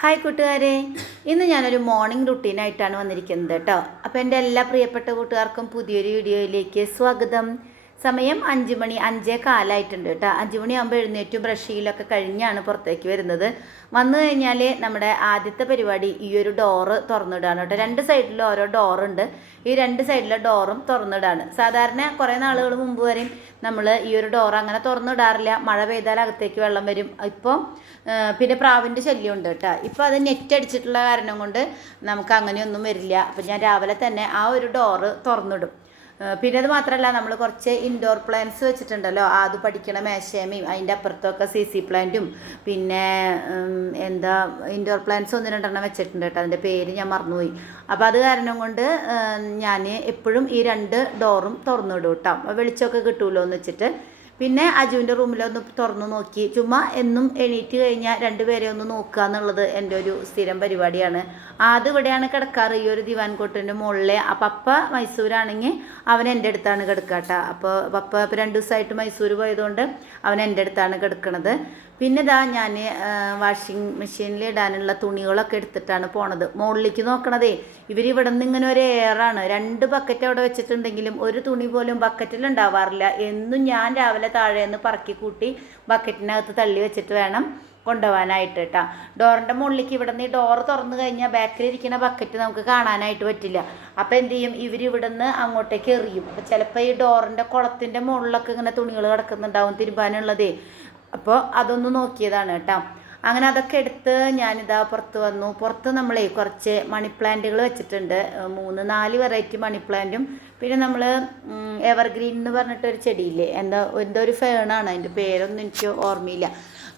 Hi കൂട്ടുകാരെ. ഇന്ന് ഞാനൊരു മോർണിംഗ് റുട്ടീനായിട്ടാണ് വന്നിരിക്കുന്നത് കേട്ടോ അപ്പോൾ എന്റെ എല്ലാ പ്രിയപ്പെട്ട കൂട്ടുകാർക്കും പുതിയൊരു വീഡിയോയിലേക്ക് സ്വാഗതം. സമയം അഞ്ച് മണി അഞ്ചേ കാലായിട്ടുണ്ട് കേട്ടോ. അഞ്ച് മണിയാകുമ്പോൾ എഴുന്നേറ്റ് ചെയ്യലൊക്കെ കഴിഞ്ഞാണ് പുറത്തേക്ക് വരുന്നത്. വന്നു കഴിഞ്ഞാൽ നമ്മുടെ ആദ്യത്തെ പരിപാടി ഈ ഒരു ഡോറ് തുറന്നിടാണ് കേട്ടോ. രണ്ട് സൈഡിലും ഓരോ ഡോറുണ്ട്. ഈ രണ്ട് സൈഡിലെ ഡോറും തുറന്നിടാണ്. സാധാരണ കുറേ നാളുകൾ മുമ്പ് വരെയും നമ്മൾ ഈ ഒരു ഡോർ അങ്ങനെ തുറന്നിടാറില്ല. മഴ പെയ്താൽ അകത്തേക്ക് വെള്ളം വരും. ഇപ്പോൾ പിന്നെ പ്രാവിന്റെ ശല്യം ഉണ്ട് കേട്ടോ. ഇപ്പോൾ അത് നെറ്റ് അടിച്ചിട്ടുള്ള കാരണം കൊണ്ട് നമുക്ക് അങ്ങനെയൊന്നും വരില്ല. അപ്പം ഞാൻ രാവിലെ തന്നെ ആ ഒരു ഡോറ് തുറന്നിടും. പിന്നെ അത് മാത്രമല്ല നമ്മൾ കുറച്ച് ഇൻഡോർ പ്ലാന്റ്സ് വെച്ചിട്ടുണ്ടല്ലോ. അത് പഠിക്കണ മേശേമയും അതിന്റെ അപ്പുറത്തൊക്കെ സി സി പ്ലാന്റും പിന്നെ എന്താ ഇൻഡോർ പ്ലാന്റ്സ് ഒന്ന് രണ്ടെണ്ണം വെച്ചിട്ടുണ്ട് കേട്ടോ. അതിന്റെ പേര് ഞാൻ മറന്നുപോയി. അപ്പോൾ അത് കാരണം കൊണ്ട് ഞാൻ എപ്പോഴും ഈ രണ്ട് ഡോറും തുറന്നിടും കേട്ടോ. വെളിച്ചമൊക്കെ കിട്ടുമല്ലോ എന്ന് വെച്ചിട്ട് പിന്നെ അജുവിന്റെ റൂമിലൊന്ന് തുറന്നു നോക്കി. ചുമ്മാ എന്നും എണീറ്റ് കഴിഞ്ഞാൽ രണ്ടുപേരെ ഒന്ന് നോക്കുക എന്നുള്ളത് എന്റെ ഒരു സ്ഥിരം പരിപാടിയാണ്. അത് ഇവിടെയാണ് കിടക്കാറ്. ഈ ഒരു ദിവാൻ കോട്ടിന്റെ മുകളിലെ പപ്പ മൈസൂരാണെങ്കിൽ അവൻ എന്റെ അടുത്താണ് കിടക്കാട്ടോ. അപ്പോൾ പപ്പ ഇപ്പോൾ രണ്ട് ദിവസമായിട്ട് മൈസൂർ പോയതുകൊണ്ട് അവൻ എന്റെ അടുത്താണ് കിടക്കണത്. പിന്നെ ഇതാ ഞാൻ വാഷിംഗ് മെഷീനിൽ ഇടാനുള്ള തുണികളൊക്കെ എടുത്തിട്ടാണ് പോണത്. മുകളിലേക്ക് നോക്കണതേ ഇവർ ഇവിടെ നിന്ന് ഇങ്ങനെ ഒരു എയറാണ് രണ്ട് ബക്കറ്റ് അവിടെ വെച്ചിട്ടുണ്ടെങ്കിലും ഒരു തുണി പോലും ബക്കറ്റിൽ ഉണ്ടാവാറില്ല. എന്നും ഞാൻ രാവിലെ താഴെ നിന്ന് പറക്കി കൂട്ടി ബക്കറ്റിനകത്ത് തള്ളി വെച്ചിട്ട് വേണം കൊണ്ടുപോകാനായിട്ട് കേട്ടോ ഡോറിന്റെ മുകളിലേക്ക് ഇവിടെ നിന്ന് ഡോർ തുറന്നു കഴിഞ്ഞാൽ ബാക്കിൽ ഇരിക്കുന്ന ബക്കറ്റ് നമുക്ക് കാണാനായിട്ട് പറ്റില്ല. അപ്പോൾ എന്ത് ചെയ്യും? ഇവർ ഇവിടെ നിന്ന് അങ്ങോട്ടേക്ക് എറിയും. അപ്പോൾ ചിലപ്പോൾ ഈ ഡോറിന്റെ കുളത്തിന്റെ മുകളിലൊക്കെ ഇങ്ങനെ തുണികൾ കിടക്കുന്നുണ്ടാവും തിരുമ്പാനുള്ളതേ. അപ്പോൾ അതൊന്ന് നോക്കിയതാണ് കേട്ടോ. അങ്ങനെ അതൊക്കെ എടുത്ത് ഞാനിതാ പുറത്ത് വന്നു. പുറത്ത് നമ്മളെ കുറച്ച് മണി പ്ലാന്റുകൾ വെച്ചിട്ടുണ്ട്. മൂന്ന് നാല് വെറൈറ്റി മണി പ്ലാന്റും പിന്നെ നമ്മൾ എവർഗ്രീൻ എന്ന് പറഞ്ഞിട്ട് ഒരു ചെടിയില്ലേ? എന്താ എന്തോ ഒരു ഫേണാണ് അതിന്റെ പേരൊന്നും എനിക്ക് ഓർമ്മയില്ല.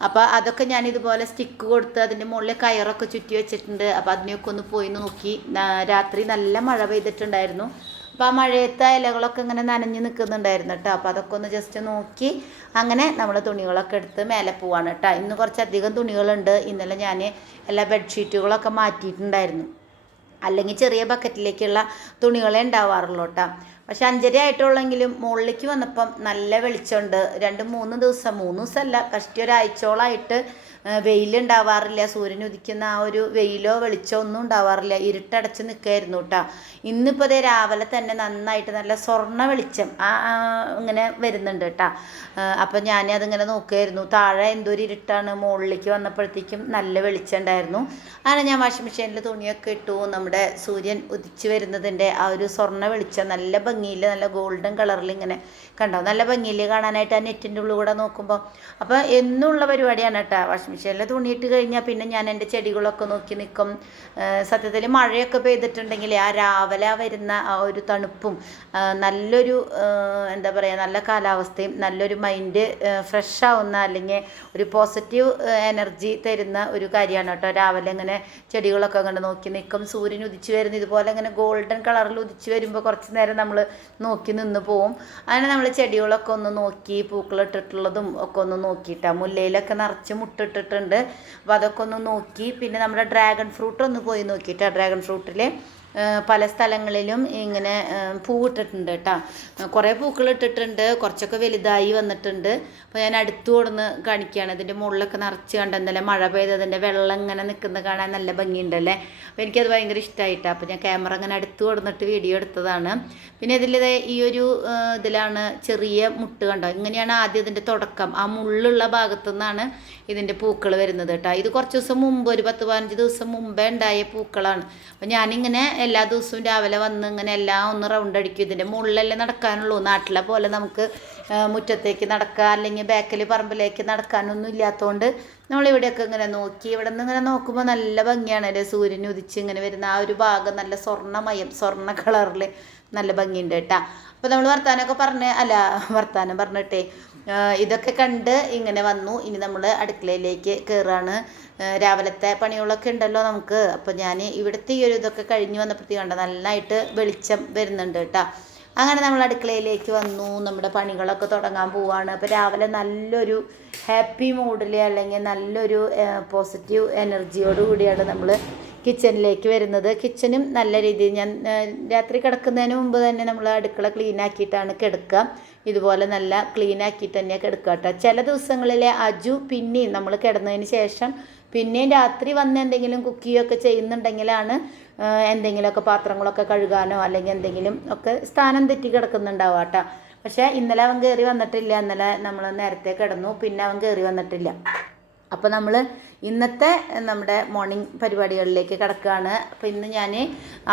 അപ്പോൾ അതൊക്കെ ഞാൻ ഇതുപോലെ സ്റ്റിക്ക് കൊടുത്ത് അതിന്റെ മുകളിൽ കയറൊക്കെ ചുറ്റി വെച്ചിട്ടുണ്ട്. അപ്പോൾ അതിനെയൊക്കെ ഒന്ന് പോയി നോക്കി. രാത്രി നല്ല മഴ പെയ്തിട്ടുണ്ടായിരുന്നു. അപ്പോൾ ആ മഴയത്തെ ഇലകളൊക്കെ ഇങ്ങനെ നനഞ്ഞ് നിൽക്കുന്നുണ്ടായിരുന്നു കേട്ടോ. അപ്പോൾ അതൊക്കെ ഒന്ന് ജസ്റ്റ് നോക്കി അങ്ങനെ നമ്മൾ തുണികളൊക്കെ എടുത്ത് മേലെ പോവാണ് കേട്ടോ. ഇന്ന് കുറച്ചധികം തുണികളുണ്ട്. ഇന്നലെ ഞാൻ എല്ലാ ബെഡ്ഷീറ്റുകളൊക്കെ മാറ്റിയിട്ടുണ്ടായിരുന്നു. അല്ലെങ്കിൽ ചെറിയ ബക്കറ്റിലേക്കുള്ള തുണികളെ ഉണ്ടാവാറുള്ളൂ കേട്ടോ. പക്ഷെ അഞ്ചര ആയിട്ടുള്ളെങ്കിലും മുകളിലേക്ക് വന്നപ്പം നല്ല വെളിച്ചമുണ്ട്. രണ്ട് മൂന്ന് ദിവസം മൂന്ന് ദിവസമല്ല കഷ്ടി ഒരാഴ്ചയോളമായിട്ട് വെയിലുണ്ടാവാറില്ല. സൂര്യൻ ഉദിക്കുന്ന ആ ഒരു വെയിലോ വെളിച്ചോ ഒന്നും ഉണ്ടാവാറില്ല. ഇരുട്ടടച്ച് നിൽക്കായിരുന്നു കേട്ടോ ഇന്നിപ്പോൾ അതേ രാവിലെ തന്നെ നന്നായിട്ട് നല്ല സ്വർണ വെളിച്ചം ആ ഇങ്ങനെ വരുന്നുണ്ട് കേട്ടോ അപ്പം ഞാൻ അതിങ്ങനെ നോക്കുമായിരുന്നു താഴെ എന്തോ ഒരു ഇരുട്ടാണ്. മുകളിലേക്ക് വന്നപ്പോഴത്തേക്കും നല്ല വെളിച്ചം ഉണ്ടായിരുന്നു. അങ്ങനെ ഞാൻ വാഷിംഗ് മെഷീനിൽ തുണിയൊക്കെ ഇട്ടു. നമ്മുടെ സൂര്യൻ ഉദിച്ചു വരുന്നതിന്റെ ആ ഒരു സ്വർണ വെളിച്ചം നല്ല ഭംഗിയിൽ നല്ല ഗോൾഡൻ കളറിൽ ഇങ്ങനെ കണ്ടോ? നല്ല ഭംഗിയിൽ കാണാനായിട്ട് ആ നെറ്റിന്റെ ഉള്ളിൽ കൂടെ നോക്കുമ്പോൾ അപ്പോൾ എന്നുള്ള പരിപാടിയാണ് കേട്ടോ വാഷിംഗ് മെഷീനിൽ തുണിയിട്ട് കഴിഞ്ഞാൽ പിന്നെ ഞാൻ എന്റെ ചെടികളൊക്കെ നോക്കി നിൽക്കും സത്യത്തിൽ മഴയൊക്കെ പെയ്തിട്ടുണ്ടെങ്കിൽ ആ രാവിലെ വരുന്ന ആ ഒരു തണുപ്പും നല്ലൊരു എന്താ പറയുക നല്ല കാലാവസ്ഥയും നല്ലൊരു മൈൻഡ് ഫ്രഷ് ആവുന്ന അല്ലെങ്കിൽ ഒരു പോസിറ്റീവ് എനർജി തരുന്ന ഒരു കാര്യമാണ് കേട്ടോ. രാവിലെ ഇങ്ങനെ ചെടികളൊക്കെ അങ്ങനെ നോക്കി നിൽക്കും സൂര്യൻ ഉദിച്ചു വരുന്ന ഇതുപോലെ ഇങ്ങനെ ഗോൾഡൻ കളറിൽ ഉദിച്ചു വരുമ്പോൾ കുറച്ച് നേരം നമ്മൾ നോക്കി നിന്ന് പോവും. അങ്ങനെ നമ്മൾ ചെടികളൊക്കെ ഒന്ന് നോക്കി പൂക്കളിട്ടിട്ടുള്ളതും ഒക്കെ ഒന്ന് നോക്കിയിട്ടാണ് മുല്ലയിലൊക്കെ നിറച്ച് മുട്ടിട്ടിട്ടുണ്ട് അപ്പോൾ അതൊക്കെ ഒന്ന് നോക്കി. പിന്നെ നമ്മുടെ ഡ്രാഗൺ ഫ്രൂട്ട് ഒന്ന് പോയി നോക്കിയിട്ടാണ് ഡ്രാഗൺ ഫ്രൂട്ടിൽ പല സ്ഥലങ്ങളിലും ഇങ്ങനെ പൂവിട്ടിട്ടുണ്ട് കേട്ടോ കുറേ പൂക്കൾ ഇട്ടിട്ടുണ്ട് കുറച്ചൊക്കെ വലുതായി വന്നിട്ടുണ്ട്. അപ്പോൾ ഞാൻ അടുത്ത് കൊടുന്ന് കാണിക്കുകയാണ്. ഇതിന്റെ മുകളിലൊക്കെ നിറച്ച് കണ്ടെന്നല്ലേ മഴ പെയ്തതിന്റെ വെള്ളം ഇങ്ങനെ നിൽക്കുന്ന കാണാൻ നല്ല ഭംഗിയുണ്ടല്ലേ അപ്പോൾ എനിക്കത് ഭയങ്കര ഇഷ്ടമായിട്ടാണ് അപ്പോൾ ഞാൻ ക്യാമറ അങ്ങനെ അടുത്ത് കൊടുന്നിട്ട് വീഡിയോ എടുത്തതാണ്. പിന്നെ ഇതിൽ ഈ ഒരു ഇതിലാണ് ചെറിയ മുട്ട് കണ്ടോ? ഇങ്ങനെയാണ് ആദ്യം ഇതിന്റെ തുടക്കം. ആ മുള്ളുള്ള ഭാഗത്തു നിന്നാണ് ഇതിന്റെ പൂക്കൾ വരുന്നത് കേട്ടോ ഇത് കുറച്ച് ദിവസം മുമ്പ് ഒരു പത്ത് പതിനഞ്ച് ദിവസം മുമ്പേ ഉണ്ടായ പൂക്കളാണ്. അപ്പോൾ ഞാനിങ്ങനെ എല്ലാ ദിവസവും രാവിലെ വന്ന് ഇങ്ങനെ എല്ലാം ഒന്ന് റൗണ്ട് അടിക്കും. ഇതിന്റെ മുകളിലല്ലേ നടക്കാനുള്ളൂ. നാട്ടിലെ പോലെ നമുക്ക് മുറ്റത്തേക്ക് നടക്കുക അല്ലെങ്കിൽ ബാക്കിൽ പറമ്പിലേക്ക് നടക്കാനൊന്നും ഇല്ലാത്തതുകൊണ്ട് നമ്മളിവിടെയൊക്കെ ഇങ്ങനെ നോക്കി. ഇവിടെ നിന്ന് ഇങ്ങനെ നോക്കുമ്പോൾ നല്ല ഭംഗിയാണ്. അല്ലേ സൂര്യൻ ഉദിച്ച് ഇങ്ങനെ വരുന്ന ആ ഒരു ഭാഗം നല്ല സ്വർണമയം സ്വർണ കളറിൽ നല്ല ഭംഗിയുണ്ട് കേട്ടാ. അപ്പോൾ നമ്മൾ വർത്താനമൊക്കെ പറഞ്ഞ് അല്ല വർത്താനം പറഞ്ഞിട്ടേ ഇതൊക്കെ കണ്ട് ഇങ്ങനെ വന്നു. ഇനി നമ്മൾ അടുക്കളയിലേക്ക് കയറാണ് രാവിലത്തെ പണികളൊക്കെ ഉണ്ടല്ലോ നമുക്ക്. അപ്പോൾ ഞാൻ ഇവിടുത്തെ ഈ ഒരു ഇതൊക്കെ കഴിഞ്ഞ് വന്നപ്പോഴത്തേക്ക് കണ്ട നന്നായിട്ട് വെളിച്ചം വരുന്നുണ്ട് കേട്ടോ. അങ്ങനെ നമ്മൾ അടുക്കളയിലേക്ക് വന്നു. നമ്മുടെ പണികളൊക്കെ തുടങ്ങാൻ പോവാണ്. അപ്പോൾ രാവിലെ നല്ലൊരു ഹാപ്പി മൂഡിൽ അല്ലെങ്കിൽ നല്ലൊരു പോസിറ്റീവ് എനർജിയോട് കൂടിയാണ് നമ്മൾ കിച്ചണിലേക്ക് വരുന്നത്. കിച്ചനും നല്ല രീതിയിൽ ഞാൻ രാത്രി കിടക്കുന്നതിന് മുമ്പ് തന്നെ നമ്മൾ അടുക്കള ക്ലീൻ ആക്കിയിട്ടാണ് കിടക്കുക. ഇതുപോലെ നല്ല ക്ലീൻ ആക്കി തന്നെ കിടക്കുക കേട്ടോ. ചില ദിവസങ്ങളിൽ അജു പിന്നെയും നമ്മൾ കിടന്നതിന് ശേഷം പിന്നെയും രാത്രി വന്ന് എന്തെങ്കിലും കുക്കിയൊക്കെ ചെയ്യുന്നുണ്ടെങ്കിലാണ് എന്തെങ്കിലുമൊക്കെ പാത്രങ്ങളൊക്കെ കഴുകാനോ അല്ലെങ്കിൽ എന്തെങ്കിലും ഒക്കെ സ്ഥാനം തെറ്റി കിടക്കുന്നുണ്ടാവുക കേട്ടോ. പക്ഷേ ഇന്നലെ അവൻ കയറി വന്നിട്ടില്ല. ഇന്നലെ നമ്മൾ നേരത്തെ കിടന്നു. പിന്നെ അവൻ കയറി വന്നിട്ടില്ല. അപ്പോൾ നമ്മൾ ഇന്നത്തെ നമ്മുടെ മോർണിംഗ് പരിപാടികളിലേക്ക് കിടക്കുകയാണ് അപ്പോൾ ഇന്ന് ഞാൻ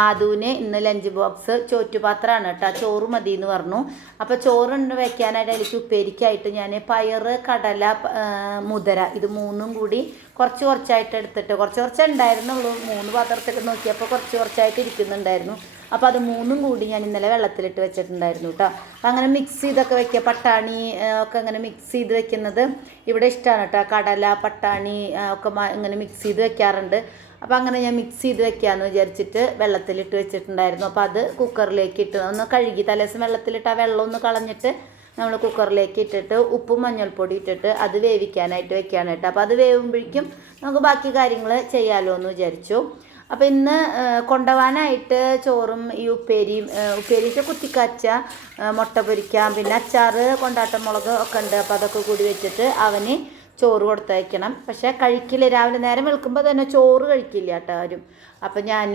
ആദുവിന് ഇന്ന് ലഞ്ച് ബോക്സ് ചോറ്റുപാത്രമാണ് കേട്ടോ. ചോറ് മതി എന്ന് പറഞ്ഞു. അപ്പോൾ ചോറുണ്ട് വെക്കാനായിട്ട് അതിലേക്ക് ഉപ്പേരിക്കായിട്ട് ഞാൻ പയറ് കടല മുതര ഇത് മൂന്നും കൂടി കുറച്ച് കുറച്ചായിട്ട് എടുത്തിട്ട് കുറച്ച് കുറച്ച് ഉണ്ടായിരുന്നുള്ളൂ. മൂന്ന് പാത്രത്തിൽ നോക്കിയപ്പോൾ കുറച്ച് കുറച്ചായിട്ട് ഇരിക്കുന്നുണ്ടായിരുന്നു. അപ്പോൾ അത് മൂന്നും കൂടി ഞാൻ ഇന്നലെ വെള്ളത്തിലിട്ട് വെച്ചിട്ടുണ്ടായിരുന്നു കേട്ടോ അങ്ങനെ മിക്സ് ചെയ്തൊക്കെ വെക്കുക. പട്ടാണി ഒക്കെ അങ്ങനെ മിക്സ് ചെയ്ത് വെക്കുന്നത് ഇവിടെ ഇഷ്ടമാണ് കേട്ടോ കടല പട്ടാണി ഒക്കെ ഇങ്ങനെ മിക്സ് ചെയ്ത് വെക്കാറുണ്ട്. അപ്പോൾ അങ്ങനെ ഞാൻ മിക്സ് ചെയ്ത് വെക്കാമെന്ന് വിചാരിച്ചിട്ട് വെള്ളത്തിലിട്ട് വെച്ചിട്ടുണ്ടായിരുന്നു. അപ്പോൾ അത് കുക്കറിലേക്ക് ഇട്ട് ഒന്ന് കഴുകി തലേദിവസം വെള്ളത്തിലിട്ട് ആ വെള്ളം ഒന്ന് കളഞ്ഞിട്ട് നമ്മൾ കുക്കറിലേക്ക് ഇട്ടിട്ട് ഉപ്പും മഞ്ഞൾപ്പൊടി ഇട്ടിട്ട് അത് വേവിക്കാനായിട്ട് വെക്കുകയാണ് കേട്ടോ അപ്പോൾ അത് വേവുമ്പോഴേക്കും നമുക്ക് ബാക്കി കാര്യങ്ങൾ ചെയ്യാമല്ലോ എന്ന് വിചാരിച്ചു. അപ്പോൾ ഇന്ന് കൊണ്ടുപോകാനായിട്ട് ചോറും ഈ ഉപ്പേരിയും ഉപ്പേരിയൊക്കെ കുത്തിക്കാച്ച മുട്ട പൊരിക്കാം. പിന്നെ അച്ചാറ് കൊണ്ടാട്ടം മുളക് ഒക്കെ ഉണ്ട്. അപ്പോൾ അതൊക്കെ കൂടി വെച്ചിട്ട് അവന് ചോറ് കൊടുത്തയക്കണം. പക്ഷേ കഴിക്കില്ല. രാവിലെ നേരം വെളുക്കുമ്പോൾ തന്നെ ചോറ് കഴിക്കില്ല കേട്ടോ ആരും. അപ്പം ഞാൻ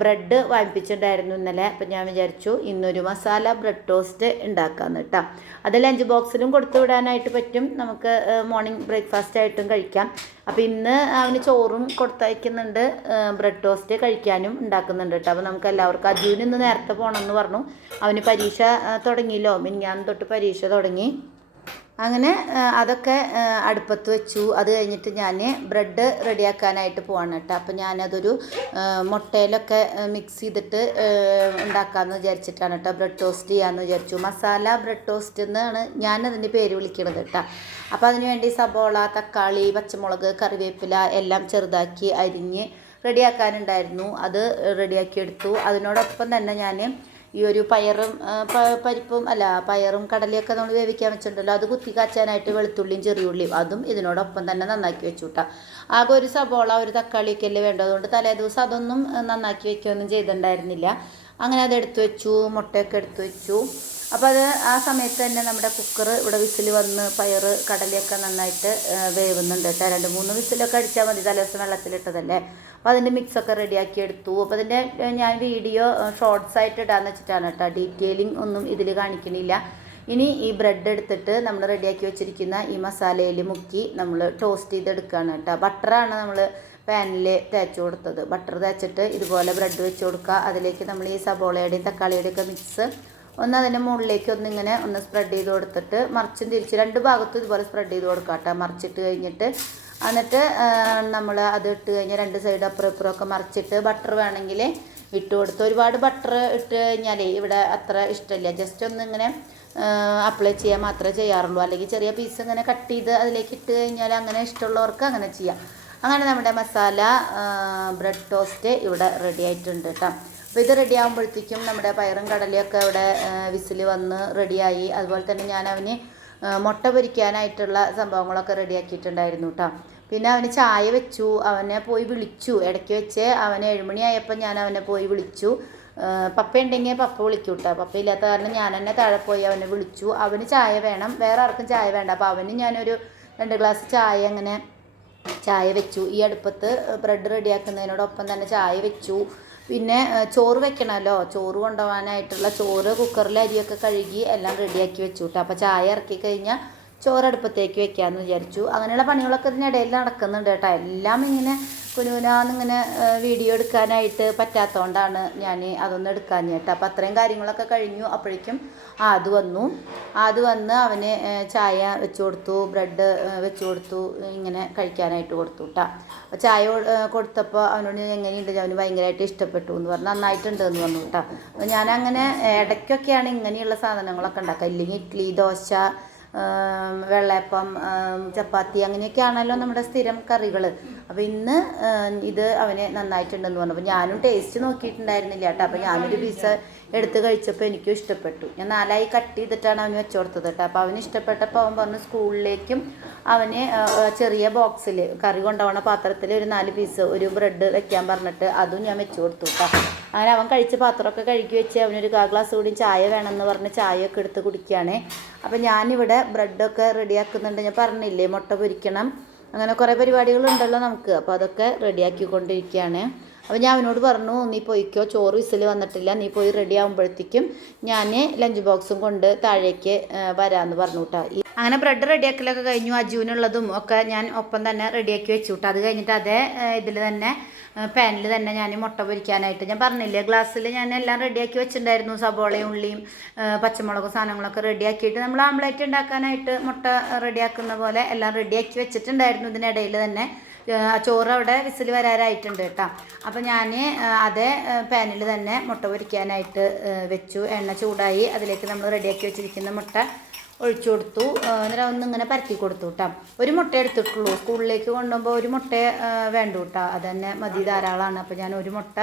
ബ്രെഡ് വാങ്ങിപ്പിച്ചിട്ടുണ്ടായിരുന്നു ഇന്നലെ. അപ്പം ഞാൻ വിചാരിച്ചു ഇന്നൊരു മസാല ബ്രെഡ് ടോസ്റ്റ് ഉണ്ടാക്കാമെന്ന് കേട്ടോ. അത് ലഞ്ച് ബോക്സിലും കൊടുത്തു വിടാനായിട്ട് പറ്റും. നമുക്ക് മോർണിംഗ് ബ്രേക്ക്ഫാസ്റ്റ് ആയിട്ടും കഴിക്കാം. അപ്പോൾ ഇന്ന് അവന് ചോറും കൊടുത്തയക്കുന്നുണ്ട്. ബ്രെഡ് ടോസ്റ്റ് കഴിക്കാനും ഉണ്ടാക്കുന്നുണ്ട് കേട്ടോ. അപ്പോൾ നമുക്ക് എല്ലാവർക്കും അജുവിന് ഇന്ന് നേരത്തെ പോകണമെന്ന് പറഞ്ഞു. അവന് പരീക്ഷ തുടങ്ങിയല്ലോ. മിനിഞ്ഞാന്ന് തൊട്ട് പരീക്ഷ തുടങ്ങി. അങ്ങനെ അതൊക്കെ അടുപ്പത്ത് വെച്ചു. അത് കഴിഞ്ഞിട്ട് ഞാൻ ബ്രെഡ് റെഡിയാക്കാനായിട്ട് പോവാണ് കേട്ടോ. അപ്പോൾ ഞാനതൊരു മുട്ടയിലൊക്കെ മിക്സ് ചെയ്തിട്ട് ഉണ്ടാക്കാമെന്ന് വിചാരിച്ചിട്ടാണ് കേട്ടോ ബ്രെഡ് ടോസ്റ്റ് ചെയ്യാമെന്ന് വിചാരിച്ചു. മസാല ബ്രെഡ് ടോസ്റ്റ് എന്നാണ് ഞാൻ ഞാനതിന്റെ പേര് വിളിക്കണത് കേട്ടോ. അപ്പോൾ അതിന് വേണ്ടി സബോള തക്കാളി പച്ചമുളക് കറിവേപ്പില എല്ലാം ചെറുതാക്കി അരിഞ്ഞ് റെഡിയാക്കാനുണ്ടായിരുന്നു. അത് റെഡിയാക്കി എടുത്തു. അതിനോടൊപ്പം തന്നെ ഞാൻ ഈ ഒരു പയറും പരിപ്പും അല്ല പയറും കടലയൊക്കെ നമ്മൾ വേവിക്കാൻ വെച്ചിട്ടുണ്ടല്ലോ. അത് കുത്തി കാച്ചാനായിട്ട് വെളുത്തുള്ളിയും ചെറിയുള്ളിയും അതും ഇതിനോടൊപ്പം തന്നെ നന്നാക്കി വെച്ചു കേട്ടോ ആകെ ഒരു സബോള ഒരു തക്കാളിയൊക്കെ അല്ലേ വേണ്ടത്? അതുകൊണ്ട് തലേ ദിവസം അതൊന്നും നന്നാക്കി വെക്കുകയൊന്നും ചെയ്തിട്ടുണ്ടായിരുന്നില്ല. അങ്ങനെ അത് എടുത്തു വെച്ചു മുട്ടയൊക്കെ എടുത്തു വെച്ചു. അപ്പോൾ അത് ആ സമയത്ത് തന്നെ നമ്മുടെ കുക്കർ ഇവിടെ വിസിൽ വന്ന് പയർ കടലയൊക്കെ നന്നായിട്ട് വേവുന്നുണ്ട് കേട്ടോ. രണ്ട് മൂന്ന് വിസിലൊക്കെ അടിച്ചാൽ മതി. തലേദിവസം വെള്ളത്തിലിട്ടതല്ലേ. അപ്പോൾ അതിന്റെ മിക്സൊക്കെ റെഡിയാക്കി എടുത്തു. അപ്പോൾ അതിന്റെ ഞാൻ വീഡിയോ ഷോർട്സ് ആയിട്ട് ഇടാന്ന് വെച്ചിട്ടാണ് കേട്ടോ. ഡീറ്റെയിലിംഗ് ഒന്നും ഇതിൽ കാണിക്കണില്ല. ഇനി ഈ ബ്രെഡ് എടുത്തിട്ട് നമ്മൾ റെഡിയാക്കി വെച്ചിരിക്കുന്ന ഈ മസാലയിൽ മുക്കി നമ്മൾ ടോസ്റ്റ് ചെയ്തെടുക്കുകയാണ് കേട്ടോ. ബട്ടറാണ് നമ്മൾ പാനിൽ തേച്ച് കൊടുത്തത്. ബട്ടർ തേച്ചിട്ട് ഇതുപോലെ ബ്രെഡ് വെച്ച് കൊടുക്കുക. അതിലേക്ക് നമ്മൾ ഈ സബോളയുടെയും തക്കാളിയുടെയും ഒക്കെ മിക്സ് ഒന്ന് അതിന്റെ മുകളിലേക്ക് ഒന്ന് ഇങ്ങനെ ഒന്ന് സ്പ്രെഡ് ചെയ്ത് കൊടുത്തിട്ട് മറിച്ചും തിരിച്ച് രണ്ട് ഭാഗത്തും ഇതുപോലെ സ്പ്രെഡ് ചെയ്ത് കൊടുക്കുക കേട്ടോ. മറിച്ചിട്ട് കഴിഞ്ഞിട്ട് എന്നിട്ട് നമ്മൾ അത് ഇട്ട് കഴിഞ്ഞാൽ രണ്ട് സൈഡ് അപ്പുറം ഇപ്പുറം ഒക്കെ മറിച്ചിട്ട് ബട്ടർ വേണമെങ്കിൽ ഇട്ട് കൊടുത്ത് ഒരുപാട് ബട്ടർ ഇട്ട് കഴിഞ്ഞാൽ ഇവിടെ അത്ര ഇഷ്ടമില്ല. ജസ്റ്റ് ഒന്ന് ഇങ്ങനെ അപ്ലൈ ചെയ്യാൻ മാത്രമേ ചെയ്യാറുള്ളൂ. അല്ലെങ്കിൽ ചെറിയ പീസ് ഇങ്ങനെ കട്ട് ചെയ്ത് അതിലേക്ക് ഇട്ട് കഴിഞ്ഞാൽ അങ്ങനെ ഇഷ്ടമുള്ളവർക്ക് അങ്ങനെ ചെയ്യാം. അങ്ങനെ നമ്മുടെ മസാല ബ്രെഡ് ടോസ്റ്റ് ഇവിടെ റെഡി ആയിട്ടുണ്ട് കേട്ടോ. അപ്പോൾ ഇത് റെഡി ആകുമ്പോഴത്തേക്കും നമ്മുടെ പയറും കടലയൊക്കെ ഇവിടെ വിസിൽ വന്ന് റെഡിയായി അതുപോലെ തന്നെ ഞാൻ അവന് മുട്ട പൊരിക്കാനായിട്ടുള്ള സംഭവങ്ങളൊക്കെ റെഡിയാക്കിയിട്ടുണ്ടായിരുന്നു കേട്ടോ പിന്നെ അവന് ചായ വെച്ചു. അവനെ പോയി വിളിച്ചു. ഇടയ്ക്ക് വെച്ച് അവന് ഏഴുമണിയായപ്പോൾ ഞാൻ അവനെ പോയി വിളിച്ചു. പപ്പ ഉണ്ടെങ്കിൽ പപ്പ വിളിക്കും കേട്ടോ പപ്പ ഇല്ലാത്ത കാരണം ഞാൻ തന്നെ താഴെ പോയി അവനെ വിളിച്ചു. അവന് ചായ വേണം. വേറെ ആർക്കും ചായ വേണ്ട. അപ്പോൾ അവന് ഞാനൊരു രണ്ട് ഗ്ലാസ് ചായ അങ്ങനെ ചായ വെച്ചു. ഈ അടുപ്പത്ത് ബ്രെഡ് റെഡിയാക്കുന്നതിനോടൊപ്പം തന്നെ ചായ വെച്ചു. പിന്നെ ചോറ് വെക്കണമല്ലോ ചോറ് കൊണ്ടുപോകാനായിട്ടുള്ള ചോറ് കുക്കറിൽ അരിയൊക്കെ കഴുകി എല്ലാം റെഡിയാക്കി വെച്ചു കേട്ടോ അപ്പോൾ ചായ ഇറക്കി കഴിഞ്ഞാൽ ചോറ് അടുപ്പത്തേക്ക് വെക്കാമെന്ന് വിചാരിച്ചു. അങ്ങനെയുള്ള പണികളൊക്കെ ഇതിനിടയിൽ നടക്കുന്നുണ്ട് കേട്ടോ. എല്ലാം ഇങ്ങനെ കുനുകുനാന്നിങ്ങനെ ഏഹ്, വീഡിയോ എടുക്കാനായിട്ട് പറ്റാത്തതുകൊണ്ടാണ് ഞാൻ അതൊന്നും എടുക്കാൻ കേട്ടോ അപ്പോൾ അത്രയും കാര്യങ്ങളൊക്കെ കഴിഞ്ഞു. അപ്പോഴേക്കും അത് വന്നു. അത് വന്ന് അവന് ചായ വെച്ചു കൊടുത്തു ബ്രെഡ് വെച്ചു കൊടുത്തു ഇങ്ങനെ കഴിക്കാനായിട്ട് കൊടുത്തു കേട്ടോ ചായ കൊടുത്തപ്പോൾ അവനോട് ഞാൻ എങ്ങനെയുണ്ട്? അവന് ഭയങ്കരമായിട്ട് ഇഷ്ടപ്പെട്ടു എന്ന് പറഞ്ഞു നന്നായിട്ടുണ്ട് എന്ന് പറഞ്ഞു കേട്ടോ അപ്പോൾ ഞാനങ്ങനെ ഇടയ്ക്കൊക്കെയാണ് ഇങ്ങനെയുള്ള സാധനങ്ങളൊക്കെ ഉണ്ടാക്കുക. ഇല്ലെങ്കിൽ ഇഡ്ഡലി ദോശ വെള്ളയപ്പം ചപ്പാത്തി ചപ്പാത്തി അങ്ങനെയൊക്കെയാണല്ലോ നമ്മുടെ സ്ഥിരം കറികൾ അപ്പോൾ ഇന്ന് ഇത് അവന് നന്നായിട്ടുണ്ടെന്ന് പറഞ്ഞു. അപ്പോൾ ഞാനും ടേസ്റ്റ് നോക്കിയിട്ടുണ്ടായിരുന്നില്ല കേട്ടോ. അപ്പോൾ ഞാനൊരു പീസ് എടുത്ത് കഴിച്ചപ്പോൾ എനിക്കും ഇഷ്ടപ്പെട്ടു. ഞാൻ നാലായി കട്ട് ചെയ്തിട്ടാണ് അവന് വെച്ചു കൊടുത്തത് കേട്ടോ. അപ്പോൾ അവന് ഇഷ്ടപ്പെട്ടപ്പോൾ അവൻ പറഞ്ഞു സ്കൂളിലേക്കും അവന് ചെറിയ ബോക്സിൽ കറി കൊണ്ടുപോകണ പാത്രത്തിൽ ഒരു നാല് പീസ് ഒരു ബ്രെഡ് വെക്കാൻ പറഞ്ഞിട്ട് അതും ഞാൻ വെച്ചു കൊടുത്തു കേട്ടോ. അങ്ങനെ അവൻ കഴിച്ച പാത്രമൊക്കെ കഴുകി വെച്ച് അവനൊരു കാ ഗ്ലാസ് കൂടി ചായ വേണമെന്ന് പറഞ്ഞ് ചായയൊക്കെ എടുത്ത് കുടിക്കുകയാണ്. അപ്പം ഞാനിവിടെ ബ്രെഡൊക്കെ റെഡിയാക്കുന്നുണ്ട് ഞാൻ പറഞ്ഞില്ലേ മുട്ട പൊരിക്കണം. അങ്ങനെ കുറേ പരിപാടികളുണ്ടല്ലോ നമുക്ക്. അപ്പോൾ അതൊക്കെ റെഡിയാക്കിക്കൊണ്ടിരിക്കുകയാണ് അപ്പോൾ ഞാൻ അവനോട് പറഞ്ഞു നീ പോയിക്കോ ചോറ് വിസിൽ വന്നിട്ടില്ല. നീ പോയി റെഡി ആകുമ്പോഴത്തേക്കും ഞാൻ ലഞ്ച് ബോക്സും കൊണ്ട് താഴേക്ക് വരാമെന്ന് പറഞ്ഞു കേട്ടോ അങ്ങനെ ബ്രെഡ് റെഡിയാക്കലൊക്കെ കഴിഞ്ഞു അജുവിനുള്ളതും ഒക്കെ ഞാൻ ഒപ്പം തന്നെ റെഡിയാക്കി വെച്ചു കേട്ടോ അത് കഴിഞ്ഞിട്ട് അതേ ഇതിൽ തന്നെ പാനിൽ തന്നെ ഞാൻ മുട്ട പൊരിക്കാനായിട്ട്. ഞാൻ പറഞ്ഞില്ലേ ഗ്ലാസ്സിൽ ഞാൻ എല്ലാം റെഡിയാക്കി വെച്ചിട്ടുണ്ടായിരുന്നു. സബോളയും ഉള്ളിയും പച്ചമുളകും സാധനങ്ങളൊക്കെ റെഡിയാക്കിയിട്ട് നമ്മൾ ആംപ്ലേറ്റ് ഉണ്ടാക്കാനായിട്ട് മുട്ട റെഡിയാക്കുന്ന പോലെ എല്ലാം റെഡിയാക്കി വെച്ചിട്ടുണ്ടായിരുന്നു ഇതിനിടയിൽ തന്നെ. ചോറ് അവിടെ വിസിൽ വരാറായിട്ടുണ്ട് കേട്ടോ. അപ്പോൾ ഞാൻ അതേ പാനിൽ തന്നെ മുട്ട പൊരിക്കാനായിട്ട് വെച്ചു. എണ്ണ ചൂടായി അതിലേക്ക് നമ്മൾ റെഡിയാക്കി വെച്ചിരിക്കുന്ന മുട്ട ഒഴിച്ചു കൊടുത്തു. എന്നിട്ട് ഒന്ന് ഇങ്ങനെ പരത്തി കൊടുത്തു കേട്ടോ ഒരു മുട്ട എടുത്തിട്ടുള്ളൂ. സ്കൂളിലേക്ക് കൊണ്ടുപോകുമ്പോൾ ഒരു മുട്ട വേണ്ടു കേട്ടോ അത് തന്നെ മതി ധാരാളമാണ് അപ്പോൾ ഞാൻ ഒരു മുട്ട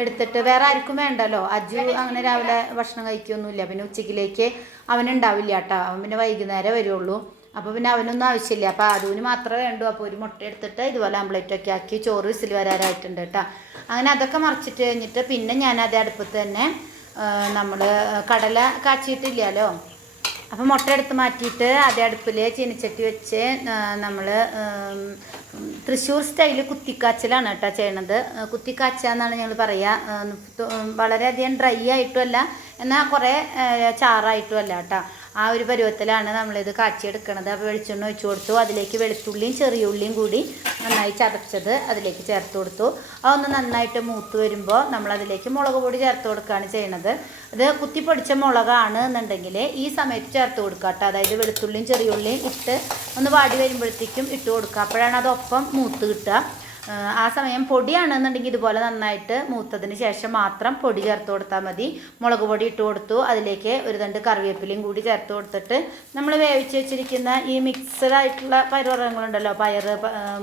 എടുത്തിട്ട് വേറെ ആർക്കും വേണ്ടല്ലോ. അജു അങ്ങനെ രാവിലെ ഭക്ഷണം കഴിക്കൊന്നുമില്ല. പിന്നെ ഉച്ചയ്ക്കിലേക്ക് അവനുണ്ടാവില്ല കേട്ടോ അവൻ പിന്നെ വൈകുന്നേരം വരുള്ളൂ. അപ്പോൾ പിന്നെ അവനൊന്നും ആവശ്യമില്ല. അപ്പോൾ അതുവിന് മാത്രമേ വേണ്ടൂ. അപ്പോൾ ഒരു മുട്ട എടുത്തിട്ട് ഇതുപോലെ ആംപ്ലേറ്റ് ഒക്കെ ആക്കി ചോറ് വിസിൽ വരാറായിട്ടുണ്ട് കേട്ടോ അങ്ങനെ അതൊക്കെ മറിച്ചിട്ട് കഴിഞ്ഞിട്ട് പിന്നെ ഞാൻ അതേ അടുപ്പത്ത് തന്നെ നമ്മൾ കടല കാച്ചിയിട്ടില്ലല്ലോ. അപ്പോൾ മുട്ട എടുത്ത് മാറ്റിയിട്ട് അതേ അടുപ്പിൽ ചീനിച്ചട്ടി വെച്ച് നമ്മൾ തൃശ്ശൂർ സ്റ്റൈൽ കുത്തിക്കാച്ചിലാണ് കേട്ടോ ചെയ്യണത്. കുത്തിക്കാച്ച എന്നാണ് ഞങ്ങൾ പറയുക വളരെയധികം ഡ്രൈ ആയിട്ടുമല്ല എന്നാൽ കുറേ ചാറായിട്ടും അല്ല കേട്ടോ ആ ഒരു പരുവത്തിലാണ് നമ്മളിത് കാച്ചിയെടുക്കണത്. അപ്പോൾ വെളിച്ചെണ്ണ ഒഴിച്ചു കൊടുത്തു. അതിലേക്ക് വെളുത്തുള്ളിയും ചെറിയ ഉള്ളിയും കൂടി നന്നായി ചതച്ചത് അതിലേക്ക് ചേർത്ത് കൊടുത്തു. അതൊന്ന് നന്നായിട്ട് മൂത്ത് വരുമ്പോൾ നമ്മളതിലേക്ക് മുളക് പൊടി ചേർത്ത് കൊടുക്കുകയാണ് ചെയ്യണത്. ഇത് കുത്തിപ്പൊടിച്ച മുളകാണ് എന്നുണ്ടെങ്കിൽ ഈ സമയത്ത് ചേർത്ത് കൊടുക്കുക കേട്ടോ അതായത് വെളുത്തുള്ളിയും ചെറിയ ഉള്ളിയും ഇട്ട് ഒന്ന് വാടി വരുമ്പോഴത്തേക്കും ഇട്ട് കൊടുക്കുക അപ്പോഴാണ് അതൊപ്പം മൂത്ത് കിട്ടുക ആ, സമയം പൊടിയാണെന്നുണ്ടെങ്കിൽ ഇതുപോലെ നന്നായിട്ട് മൂത്തതിന് ശേഷം മാത്രം പൊടി ചേർത്ത് കൊടുത്താൽ മതി. മുളക് പൊടി ഇട്ട് കൊടുത്തു. അതിലേക്ക് ഒരു രണ്ട് കറിവേപ്പിലയും കൂടി ചേർത്ത് കൊടുത്തിട്ട് നമ്മൾ വേവിച്ച് വെച്ചിരിക്കുന്ന ഈ മിക്സഡ് ആയിട്ടുള്ള പയറുവർഗങ്ങളുണ്ടല്ലോ. പയർ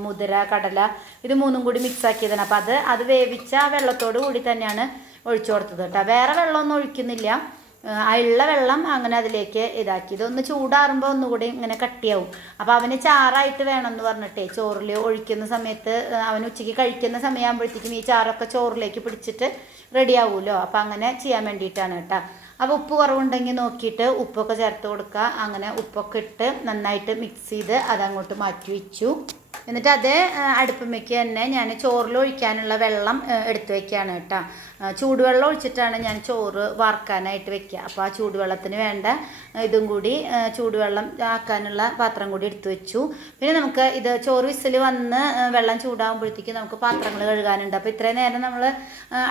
മുതിര കടല ഇത് മൂന്നും കൂടി മിക്സ് ആക്കിയതാണ്. അപ്പോൾ അത് അത് വേവിച്ച വെള്ളത്തോട് കൂടി തന്നെയാണ് ഒഴിച്ചു കൊടുത്തത് കേട്ടോ. വേറെ വെള്ളമൊന്നും ഒഴിക്കുന്നില്ല. ആ ഉള്ള വെള്ളം അങ്ങനെ അതിലേക്ക് ഇതാക്കി. ഇതൊന്ന് ചൂടാറുമ്പോൾ ഒന്നുകൂടി ഇങ്ങനെ കട്ടിയാവും. അപ്പോൾ അവന് ചാറായിട്ട് വേണം എന്ന് പറഞ്ഞിട്ടേ ചോറിൽ ഒഴിക്കുന്ന സമയത്ത് അവൻ ഉച്ചയ്ക്ക് കഴിക്കുന്ന സമയമാകുമ്പോഴത്തേക്കും ഈ ചാറൊക്കെ ചോറിലേക്ക് പിടിച്ചിട്ട് റെഡി ആവുമല്ലോ അപ്പോൾ അങ്ങനെ ചെയ്യാൻ വേണ്ടിയിട്ടാണ് കേട്ടോ. അപ്പോൾ ഉപ്പ് കുറവുണ്ടെങ്കിൽ നോക്കിയിട്ട് ഉപ്പൊക്കെ ചേർത്ത് കൊടുക്കുക. അങ്ങനെ ഉപ്പൊക്കെ ഇട്ട് നന്നായിട്ട് മിക്സ് ചെയ്ത് അതങ്ങോട്ട് മാറ്റി വെച്ചു. എന്നിട്ട് അതേ അടുപ്പമ്മയ്ക്ക് തന്നെ ഞാൻ ചോറിൽ ഒഴിക്കാനുള്ള വെള്ളം എടുത്തു വയ്ക്കുകയാണ് കേട്ടോ. ചൂടുവെള്ളം ഒഴിച്ചിട്ടാണ് ഞാൻ ചോറ് വാർക്കാനായിട്ട് വെക്കുക. അപ്പോൾ ആ ചൂടുവെള്ളത്തിന് വേണ്ട ഇതും കൂടി ചൂടുവെള്ളം ആക്കാനുള്ള പാത്രം കൂടി എടുത്തു വെച്ചു. പിന്നെ നമുക്ക് ഇത് ചോറ് വിസിൽ വന്ന് വെള്ളം ചൂടാകുമ്പോഴത്തേക്കും നമുക്ക് പാത്രങ്ങൾ കഴുകാനുണ്ട്. അപ്പോൾ ഇത്രയും നേരം നമ്മൾ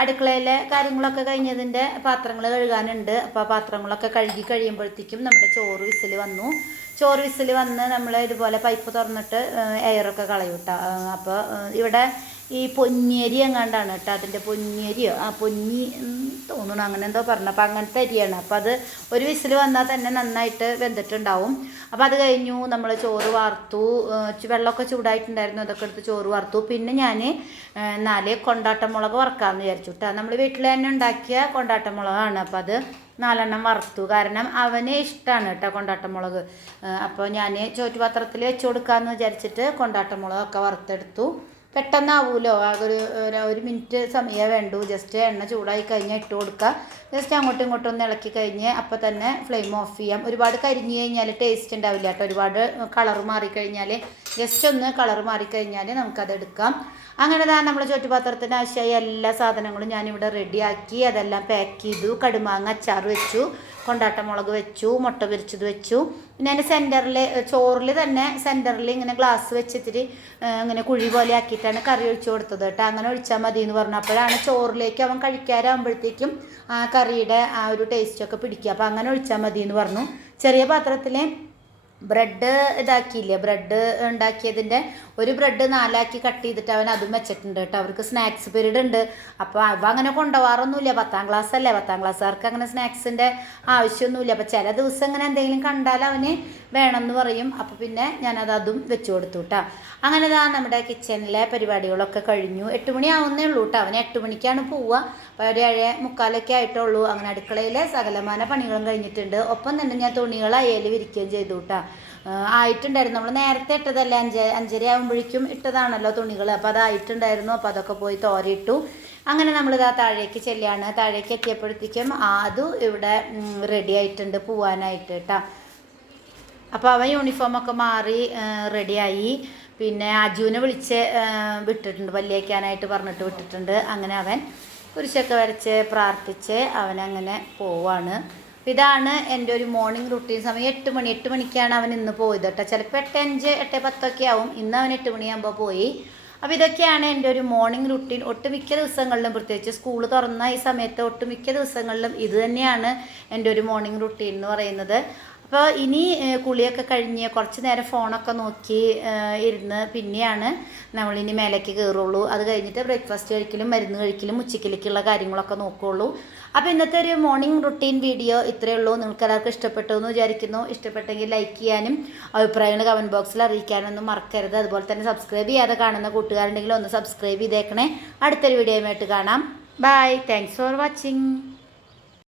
അടുക്കളയിലെ കാര്യങ്ങളൊക്കെ കഴിഞ്ഞതിന്റെ പാത്രങ്ങൾ കഴുകാനുണ്ട്. അപ്പോൾ ആ പാത്രങ്ങളൊക്കെ കഴുകി കഴിയുമ്പോഴത്തേക്കും നമ്മുടെ ചോറ് വിസിൽ വന്നു. ചോറ് വിസിൽ വന്ന് നമ്മൾ ഇതുപോലെ പൈപ്പ് തുറന്നിട്ട് എയറൊക്കെ കളയൂട്ടാ അപ്പോൾ ഇവിടെ ഈ പൊന്നിയരി എങ്ങാണ്ടാണ് കേട്ടോ അതിന്റെ പൊന്നിയരിയോ? ആ പൊന്നി തോന്നുന്നു. അങ്ങനെ എന്തോ പറഞ്ഞു. അപ്പോൾ അങ്ങനത്തെ അരിയാണ്. അപ്പോൾ അത് ഒരു വിസിൽ വന്നാൽ തന്നെ നന്നായിട്ട് വെന്തിട്ടുണ്ടാവും. അപ്പോൾ അത് കഴിഞ്ഞു. നമ്മൾ ചോറ് വാർത്തു. വെള്ളമൊക്കെ ചൂടായിട്ടുണ്ടായിരുന്നു. അതൊക്കെ എടുത്ത് ചോറ് വാർത്തു. പിന്നെ ഞാൻ നാല് കൊണ്ടാട്ടമുളക് വറക്കാമെന്ന് വിചാരിച്ചു കേട്ടോ. നമ്മൾ വീട്ടിൽ തന്നെ ഉണ്ടാക്കിയ കൊണ്ടാട്ടമുളകാണ്. അപ്പോൾ അത് നാലെണ്ണം വറുത്തു. കാരണം അവന് ഇഷ്ടമാണ് കേട്ടോ കൊണ്ടാട്ടമുളക്. അപ്പോൾ ഞാൻ ചോറ്റുപാത്രത്തിൽ വെച്ച് കൊടുക്കാമെന്ന് വിചാരിച്ചിട്ട് കൊണ്ടാട്ടമുളകൊക്കെ വറുത്തെടുത്തു. പെട്ടെന്നാവൂലോ? ആകെ ഒരു ഒരു- മിനിറ്റ് സമയമേ വേണ്ടൂ. ജസ്റ്റ് എണ്ണ ചൂടായി കഴിഞ്ഞാൽ ഇട്ട് കൊടുക്കുക ജസ്റ്റ് അങ്ങോട്ടും ഇങ്ങോട്ടും ഒന്ന് ഇളക്കി കഴിഞ്ഞ് അപ്പോൾ തന്നെ ഫ്ലെയിം ഓഫ് ചെയ്യാം. ഒരുപാട് കരിഞ്ഞ് കഴിഞ്ഞാൽ ടേസ്റ്റ് ഉണ്ടാവില്ല കേട്ടോ ഒരുപാട് കളർ മാറിക്കഴിഞ്ഞാൽ ജസ്റ്റ് ഒന്ന് കളർ മാറിക്കഴിഞ്ഞാൽ നമുക്കത് എടുക്കാം. അങ്ങനെ താ നമ്മൾ ചുറ്റുപാത്രത്തിന് ആവശ്യമായ എല്ലാ സാധനങ്ങളും ഞാനിവിടെ റെഡിയാക്കി അതെല്ലാം പാക്ക് ചെയ്തു. കടുമാങ്ങ അച്ചാർ വെച്ചു. കൊണ്ടാട്ടമുളക് വെച്ചു. മുട്ട പൊരിച്ചത് വെച്ചു. പിന്നെ അതിന്റെ സെന്ററിൽ ചോറിൽ തന്നെ സെന്ററിൽ ഇങ്ങനെ ഗ്ലാസ് വെച്ചിട്ട് ഇങ്ങനെ കുഴി പോലെ ആക്കിയിട്ടാണ് കറി ഒഴിച്ചു കൊടുത്തത് കേട്ടോ. അങ്ങനെ ഒഴിച്ചാൽ മതി എന്ന് പറഞ്ഞു. അപ്പോഴാണ് ചോറിലേക്ക് അവൻ കഴിക്കാറാകുമ്പോഴത്തേക്കും ആ കറിയുടെ ആ ഒരു ടേസ്റ്റൊക്കെ പിടിക്കുക. അപ്പോൾ അങ്ങനെ ഒഴിച്ചാൽ മതി എന്ന് പറഞ്ഞു. ചെറിയ പാത്രത്തിൽ ബ്രെഡ് ഇതാക്കിയില്ലേ? ബ്രെഡ് ഉണ്ടാക്കിയതിന്റെ ഒരു ബ്രെഡ് നാലാക്കി കട്ട് ചെയ്തിട്ട് അവൻ അതും വെച്ചിട്ടുണ്ട് കേട്ടോ. അവർക്ക് സ്നാക്സ് പീരീഡ് ഉണ്ട്. അപ്പോൾ അവ അങ്ങനെ കൊണ്ടുപോകാറൊന്നുമില്ല പത്താം ക്ലാസ് അല്ലേ? പത്താം ക്ലാസ്സുകാർക്ക് അങ്ങനെ സ്നാക്സിന്റെ ആവശ്യമൊന്നുമില്ല. അപ്പോൾ ചില ദിവസം ഇങ്ങനെ എന്തെങ്കിലും കണ്ടാൽ അവന് വേണമെന്ന് പറയും. അപ്പോൾ പിന്നെ ഞാനത് അതും വെച്ച് കൊടുത്തു കേട്ടോ അങ്ങനെ ഇതാ നമ്മുടെ കിച്ചണിലെ പരിപാടികളൊക്കെ കഴിഞ്ഞു. എട്ട് മണി ആവുന്നേ ഉള്ളൂ കേട്ടോ അവന് എട്ട് മണിക്കാണ് പോവുക. അപ്പോൾ ഒരു ഏഴ് മുക്കാലൊക്കെ ആയിട്ടുള്ളൂ. അങ്ങനെ അടുക്കളയിലെ സകലമാന പണികളും കഴിഞ്ഞിട്ടുണ്ട്. ഒപ്പം തന്നെ ഞാൻ തുണികൾ വിരിക്കുകയും ചെയ്തു കേട്ടോ ആയിട്ടുണ്ടായിരുന്നു. നമ്മൾ നേരത്തെ ഇട്ടതല്ലേ? അഞ്ച് അഞ്ചര ആകുമ്പോഴേക്കും ഇട്ടതാണല്ലോ തുണികൾ അപ്പോൾ അതായിട്ടുണ്ടായിരുന്നു അപ്പോൾ അതൊക്കെ പോയി തോരയിട്ടു. അങ്ങനെ നമ്മൾ ഇതാ താഴേക്ക് ചെല്ലുകയാണ് താഴേക്ക് എത്തിയപ്പോഴത്തേക്കും അതും ഇവിടെ റെഡി ആയിട്ടുണ്ട്. പോവാനായിട്ട് കേട്ടോ അപ്പോൾ അവൻ യൂണിഫോമൊക്കെ മാറി റെഡിയായി പിന്നെ അജുവിനെ വിളിച്ച് വിട്ടിട്ടുണ്ട് പല്ലിയേക്കാനായിട്ട് പറഞ്ഞിട്ട് വിട്ടിട്ടുണ്ട്. അങ്ങനെ അവൻ കുരിശൊക്കെ വരച്ച് പ്രാർത്ഥിച്ച് അവനങ്ങനെ പോവാണ്. ഇതാണ് എന്റെ ഒരു മോർണിംഗ് റുട്ടീൻ സമയം എട്ട് മണി എട്ട് മണിക്കാണ് അവൻ ഇന്ന് പോയത് കേട്ടോ. ചിലപ്പോൾ എട്ട് അഞ്ച് എട്ട് പത്തൊക്കെ ആവും. ഇന്ന് അവൻ എട്ട് മണിയാകുമ്പോൾ പോയി. അപ്പോൾ ഇതൊക്കെയാണ് എന്റെ ഒരു മോർണിംഗ് റുട്ടീൻ ഒട്ടുമിക്ക ദിവസങ്ങളിലും പ്രത്യേകിച്ച് സ്കൂൾ തുറന്ന ഈ സമയത്ത് ഒട്ടുമിക്ക ദിവസങ്ങളിലും ഇത് തന്നെയാണ് എന്റെ ഒരു മോർണിംഗ് റുട്ടീൻ എന്ന് പറയുന്നത്. അപ്പോൾ ഇനി കുളിയൊക്കെ കഴിഞ്ഞ് കുറച്ച് നേരം ഫോണൊക്കെ നോക്കി ഇരുന്ന് പിന്നെയാണ് നമ്മളിനി മേലേക്ക് കയറുള്ളൂ. അത് കഴിഞ്ഞിട്ട് ബ്രേക്ക്ഫാസ്റ്റ് കഴിക്കലും മരുന്ന് കഴിക്കലും ഉച്ചക്കിലേക്കുള്ള കാര്യങ്ങളൊക്കെ നോക്കുകയുള്ളൂ അപ്പോൾ ഇന്നത്തെ ഒരു മോർണിംഗ് റുട്ടീൻ വീഡിയോ ഇത്രയേ ഉള്ളൂ. നിങ്ങൾക്ക് എല്ലാവർക്കും ഇഷ്ടപ്പെട്ടു എന്ന് വിചാരിക്കുന്നു. ഇഷ്ടപ്പെട്ടെങ്കിൽ ലൈക്ക് ചെയ്യാനും അഭിപ്രായങ്ങൾ കമന്റ് ബോക്സിൽ അറിയിക്കാനും ഒന്നും മറക്കരുത്. അതുപോലെ തന്നെ സബ്സ്ക്രൈബ് ചെയ്യാതെ കാണുന്ന കൂട്ടുകാരുണ്ടെങ്കിൽ ഒന്ന് സബ്സ്ക്രൈബ് ചെയ്തേക്കണേ. അടുത്തൊരു വീഡിയോയുമായിട്ട് കാണാം. Bye thanks for watching